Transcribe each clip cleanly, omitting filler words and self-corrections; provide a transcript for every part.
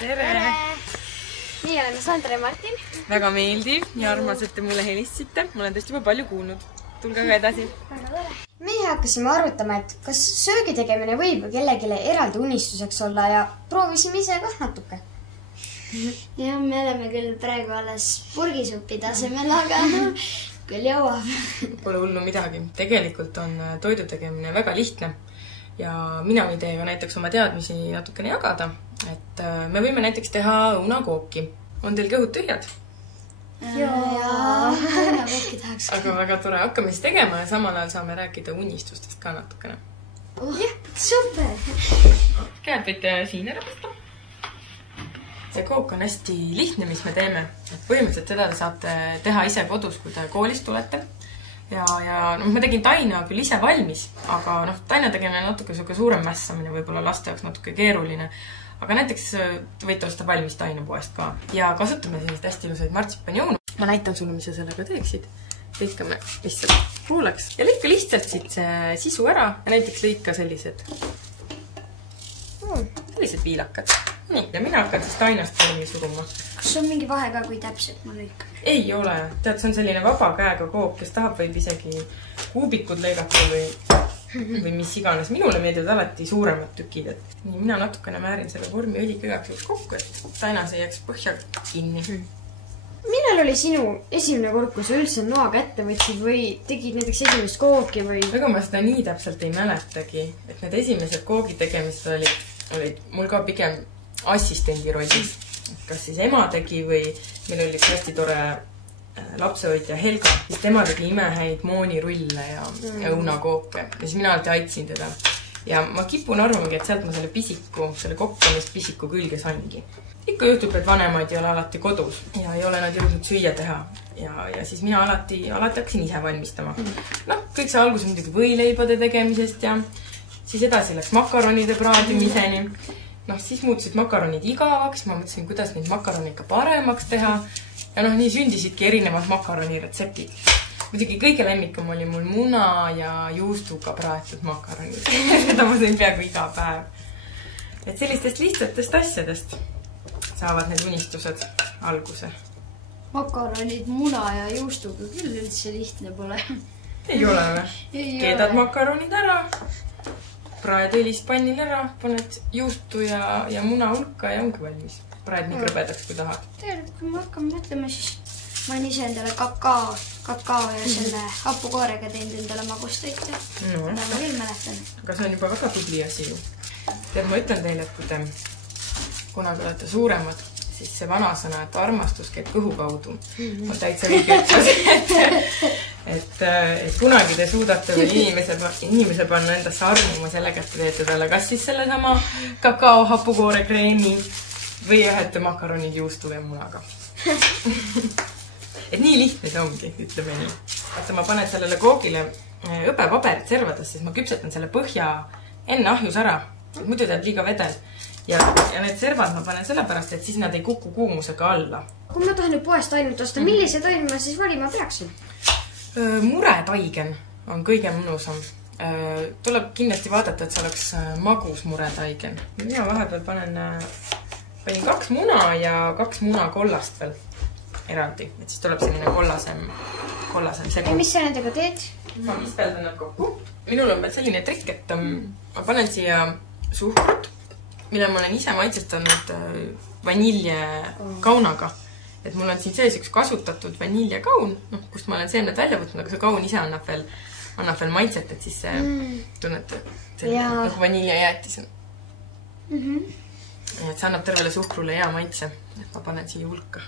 Tere! Nii oleme Sandra ja Martin. Väga meeldiv ja armas, et te mulle helistasite. Ma olen tõesti juba palju kuulnud. Tulge aga edasi. Väga tore. Meie hakkasime arutama, et kas söögi tegemine võib kellelegi eraldi unistuseks olla ja proovisime ise ka natuke. Ja me oleme küll praegu alles purgisupi tasemel, aga küll jõuab. Pole hullu midagi. Tegelikult on toidu tegemine väga lihtne. Ja mina võin teiega näiteks oma teadmisi natukene jagada, et me võime näiteks teha õunakooki. On teil kõhud tühjad? Jaa, õunakooki tahaks. Aga väga tore. Hakkame siis tegema ja samal ajal saame rääkida unistustest ka natukene. Jah, super! Käed võite siin ära võtta. See kook on hästi lihtne, mis me teeme. Põhimõtteliselt seda te saate teha ise kodus, kui te koolist tulete. Ja ma tegin taina küll ise valmis, aga taina tegemine on natuke suurem mässamine, võib-olla laste jaoks natuke keeruline. Aga näiteks võite osta valmis tainapoest ka. Ja kasutame sellist hästi ilusaid martsipanjoonu. Ma näitan sulle, mis sa sellega teeksid. Lõikame lihtsalt pooleks. Ja lõika lihtsalt siit see sisu ära ja näiteks lõika sellised viilakad. Nii, ja mina hakkan siis tainast vormi suruma. Kas on mingi vahe ka, kui täpselt ma lõikan? Ei ole. Tead, see on selline vaba käega kook, kes tahab võib isegi kuubikud lõigata või mis iganes. Minule meeldivad alati suuremad tükid. Nii, mina natukene määrin selle vormi õliga igaks kokku, et tainas ei jääks põhja kinni. Millal oli sinu esimene kord, kui sa üldse noa kätte võtsid või tegid näiteks esimest kooki või? Ega ma seda nii täpselt ei mäletagi, et need esimesed koogi tegemised olid mul ka pigem assistendi rollis. Kas siis ema tegi või meil oli hästi tore lapsehoidja Helga, siis tema tegi imehäid moonirulle ja õunakooke ja siis mina alati aitsin teda. Ja ma kipun arvamagi, et sealt ma selle kokkamist pisiku külge saingi. Ikka juhtub, et vanemaid ei ole alati kodus ja ei ole nad jõudnud süüa teha. Ja siis mina alati hakkasin ise valmistama. Kõik see algus muidugi võileibade tegemisest ja siis edasi läks makaronide praadimiseni. Siis muutusid makaronid igavaks, ma mõtlesin, kuidas neid makaronid ka paremaks teha. Ja nii sündisidki erinevad makaroniretseptid. Muidugi kõige lemmikam oli mul muna ja juustuga praetud makaronid. Seda ma sõin peaaegu iga päev. Et sellistest lihtsatest asjadest saavad need unistused alguse. Makaronid muna ja juustuga küll üldse lihtne pole. Ei ole või? Keedad makaronid ära. Praed õlispannil ära, paned juustu ja muna hulka ja ongi valmis. Praed nii krõbedaks, kui tahad. Tegelikult, kui ma hakkan mõtlema, siis ma olen ise endale kakao ja selle hapukoorega teinud endale magustoite. Ma küll mäletan. Aga see on juba väga tubli asi ju. Tead, ma ütlen teile, et kui te kunagi olete suuremad, siis see vanasõna, et armastus käib kõhu kaudu, on täitsa õige ütlus. Et kunagi te suudate veel inimese panna endasse armuma sellega, et te teete talle kas siis selle sama kakao hapukoore kreemi või ühete makaronid juustu ja munaga. Et nii lihtne see ongi, ütleme nii. Vaata, ma panen sellele koogile õbepaberit servadest, siis ma küpsetan selle põhja enne ahjus ära. Muidu teeb liiga vedel. Ja need servad ma panen sellepärast, et siis nad ei kuku kuumusega alla. Kui ma tahan nüüd poest ainult osta, millise taimi ma siis valima peaksin? Muretaigen on kõige mõnusam. Tuleb kindlasti vaadata, et see oleks magus muretaigen. Mina vahepeal panin 2 muna ja 2 muna kollast veel eraldi. Et siis tuleb selline kollasem segu. Ja mis sa nendega teed? Ma vispeldan nad kokku. Minul on veel selline trikk, et ma panen siia suhkrut, mille ma olen ise maitsestanud vanilje kaunaga. Et mul on siin sees üks kasutatud vaniljekaun, kust ma olen seemned välja võtnud, aga see kaun ise annab veel maitset, et siis tunnete nagu vaniljajäätis. Et see annab tervele suhkrule hea maitse, et ma panen siia hulka.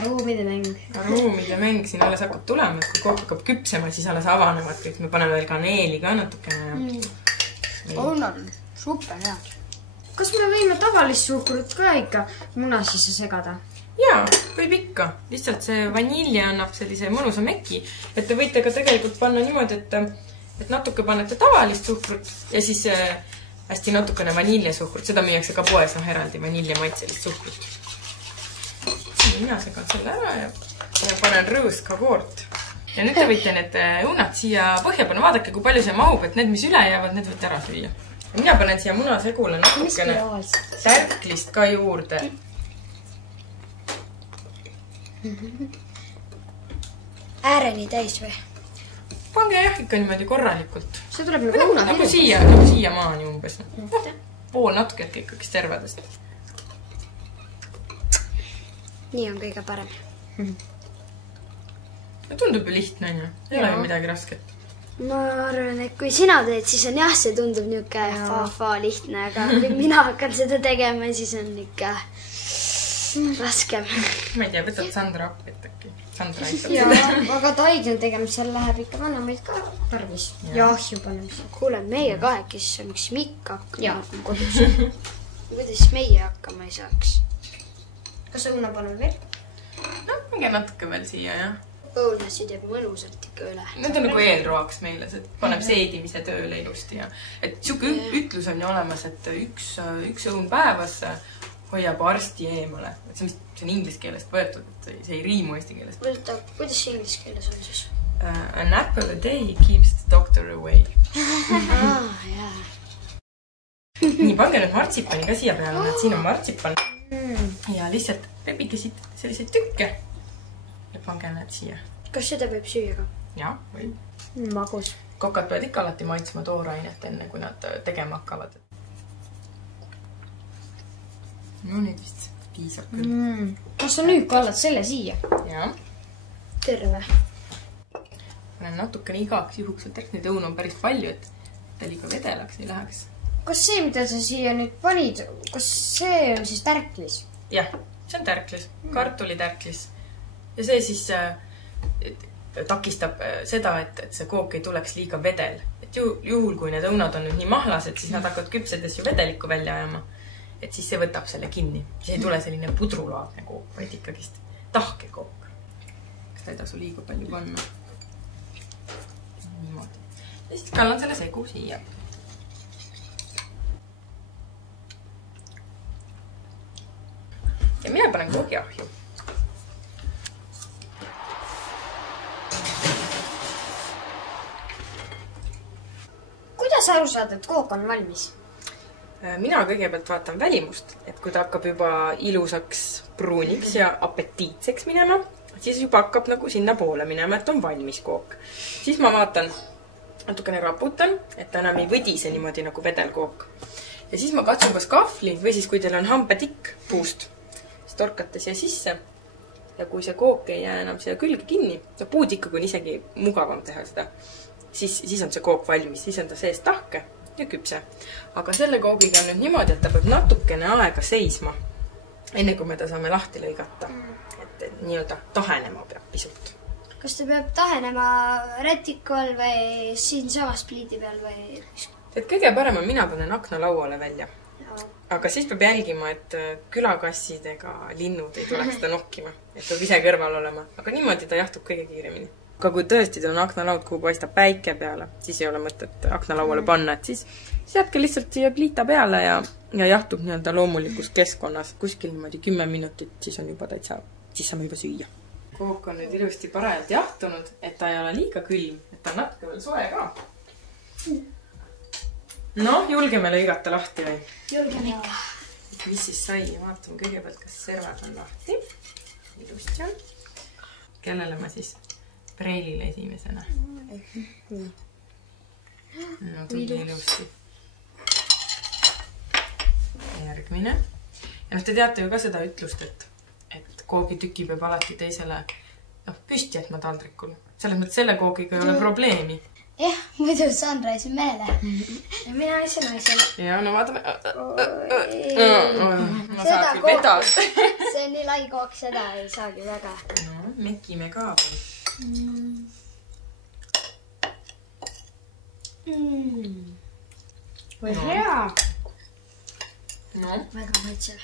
Aroomide mäng. Aroomide mäng siin alles hakkab tulema, et kui kook hakkab küpsema, siis alles avanevad kõik. Me paneme veel kaneeli ka natukene. On super hea. Kas me võime tavalist suhkrut ka ikka muna sisse segada? Jaa, võib ikka. Lihtsalt see vanilje annab sellise mõnusa meki. Et te võite ka tegelikult panna niimoodi, et natuke panete tavalist suhkrut ja siis hästi natukene vaniljesuhkrut. Seda müüakse ka poes eraldi vanilje maitselist suhkrut. Mina segan selle ära ja panen rõõska koort. Ja nüüd te võite need õunad siia põhja panna. Vaadake, kui palju see mahub, et need, mis üle jäävad, need võite ära süüa. mina panen siia munasegule natukene tärklist ka juurde. Ääreni täis või? Pange jah ikka niimoodi korralikult. See tuleb nagu õuna nagu siia maani umbes. Pool natuke ikkagi tervedest. Nii on kõige parem. Tundub ju lihtne, on ju? Ei ole ju midagi rasket. Ma arvan, et kui sina teed, siis on jah, see tundub niisugune fa-fa lihtne, aga kui mina hakkan seda tegema, siis on ikka raskem. Ma ei tea, võtad Sandra appi, et äkki. Sandra aitab. Jaa, aga taigel tegemisel läheb ikka vanamaid ka tarvis. Ja ahju panemisel. Kuule, meie kahekis on üks Mikk hakkama kodus. Kuidas meie hakkama ei saaks? Kas õuna paneme veel? No, minge natuke veel siia, jah. Õunasid jääb mõnusalt ikka üle. Need on nagu eelroaks meile, et paneb seedimise tööle ilusti. Et siuke ütlus on ju olemas, et üks õun päevas hoiab arsti eemale. See on inglise keelest võetud, et see ei riimu eesti keelest. Kuidas see inglise keeles on siis? An apple a day keeps the doctor away. Nii, pange nüüd martsipani ka siia peale, et siin on martsipan. Ja lihtsalt rebige siit selliseid tükke. Ja pange need siia. Kas seda võib süüa ka? Jah, või. Magus. Kokad peavad ikka alati maitsma toorainet enne, kui nad tegema hakkavad. No nüüd vist piisab küll. Kas sa nüüd kallad selle siia? Jah. Terve. Panen natukene igaks juhuks, et neid õun on päris palju, et ta liiga vedelaks ei läheks. Kas see, mida sa siia nüüd panid, kas see on siis tärklis? Jah, see on tärklis. Kartulitärklis. Ja see siis takistab seda, et see kook ei tuleks liiga vedel. Et juhul, kui need õunad on nüüd nii mahlased, siis nad hakkavad küpsedes ju vedelikku välja ajama. Et siis see võtab selle kinni. Siis ei tule selline pudrulaadne kook, vaid ikkagist tahke kook. Kas ta ei tasu liiga palju panna? Niimoodi. Ja siis kallan selle segu siia. Ja mina panen koogiahju. Kuidas aru saada, et kook on valmis? Mina kõigepealt vaatan välimust, et kui ta hakkab juba ilusaks pruuniks ja apetiitseks minema, siis juba hakkab nagu sinna poole minema, et on valmis kook. Siis ma vaatan, natukene raputan, et ta enam ei võdise niimoodi nagu vedelkook. Ja siis ma katsun kas kahvli või siis kui teil on hambetikk puust, siis torkate siia sisse. Ja kui see kook ei jää enam siia külge kinni, ta puudikku on isegi mugavam teha seda, siis on see kook valmis, siis on ta sees tahke ja küpse. Aga selle koogiga on nüüd niimoodi, et ta peab natukene aega seisma, enne kui me ta saame lahti lõigata. Et nii-öelda tahenema peab pisut. Kas ta peab tahenema rätiku all või siin samas pliidi peal või? Et kõige parem on mina panen akna lauale välja. Aga siis peab jälgima, et külakassid ega linnud ei tuleks ta nokkima. Et peab ise kõrval olema. Aga niimoodi ta jahtub kõige kiiremini. Aga kui tõesti ta on aknalaud, kuhu paistab päike peale, siis ei ole mõtet aknalauale panna, et siis jätke lihtsalt siia pliita peale ja jahtub nii-öelda loomulikus keskkonnas kuskil niimoodi 10 minutit, siis on juba täitsa, siis saame juba süüa. Kook on nüüd ilusti parajalt jahtunud, et ta ei ole liiga külm, et ta on natuke veel soe ka. Noh, julgeme lõigata lahti või? Julgeme ikka. Mis siis sai? Vaatame kõigepealt, kas servad on lahti. Ilusti on. Kellele ma siis preilile esimesena? No tuli ilusti. Järgmine. Ja te teate ju ka seda ütlust, et koogitüki peab alati teisele püsti jätma taldrikul. Selles mõttes selle koogiga ei ole probleemi. Jah, muidu Sandra ei saa meele. Ja mina ise naisele. Ja, no vaatame. Ma saagi vedada. See on nii lai kook, seda ei saagi väga. No, mekime ka või? Või hea. No. Väga maitsev.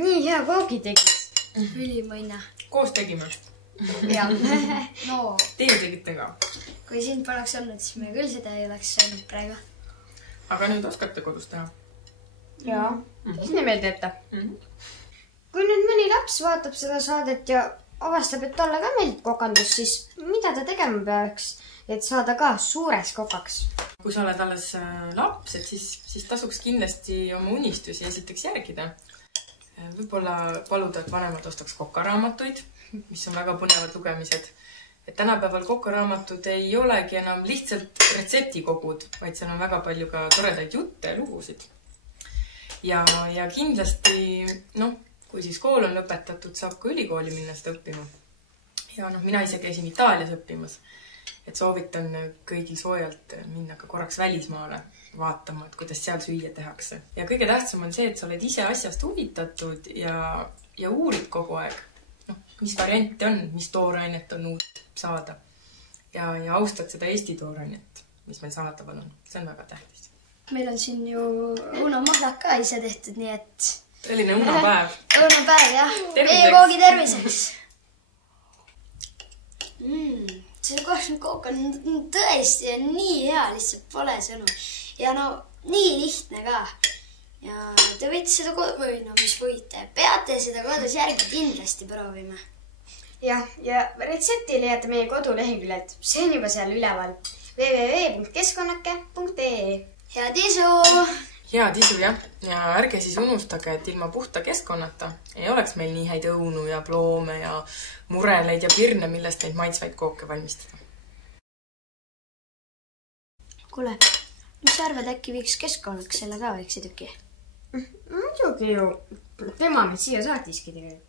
Nii hea koogi tegid. Ülimõina. Koos tegime. Jah. No. Teie tegite ka. Kui sind poleks olnud, siis me küll seda ei oleks söönud praegu. Aga nüüd oskate kodus teha? Jaa. Mis nii meil teete? Kui nüüd mõni laps vaatab seda saadet ja avastab, et talle ka meeldib kokandus, siis mida ta tegema peaks, et saada ka suures kokaks? kui sa oled alles laps, et siis tasuks kindlasti oma unistusi esiteks järgida. Võib-olla paluda, et vanemad ostaks kokaraamatuid, mis on väga põnevad lugemised. Et tänapäeval kokaraamatud ei olegi enam lihtsalt retseptikogud, vaid seal on väga palju ka toredaid jutte ja lugusid. Ja kindlasti, kui siis kool on lõpetatud, saab ka ülikooli minna seda õppima. Ja mina ise käisin Itaalias õppimas, et soovitan kõigil soojalt minna ka korraks välismaale vaatama, et kuidas seal süüa tehakse. Ja kõige tähtsam on see, et sa oled ise asjast huvitatud ja uurid kogu aeg, mis variante on, mis toorainet on uut saada. Ja austad seda Eesti toorainet, mis meil saadaval on. See on väga tähtis. Meil on siin ju unomahlak ka ise tehtud, nii et... Selline unopäev. Unopäev, jah. Terviseks. Koogi terviseks. See kook on tõesti nii hea, lihtsalt pole sõnu. Ja nii lihtne ka. Ja te võite seda peate seda kodus järgi kindlasti proovima. Ja retsepti leiate meie koduleheküljelt. See on juba seal üleval. www.keskkonnake.ee. Head isu! Head isu, jah. Ja ärge siis unustage, et ilma puhta keskkonnata ei oleks meil nii häid õunu ja ploome ja mureleid ja pirne, millest neid maitsvaid kooke valmistada. Kuule, mis sa arvad, äkki viiks keskkonnaks selle ka väikse tüki? Muidugi ju. Tema meid siia saatiski tegelikult.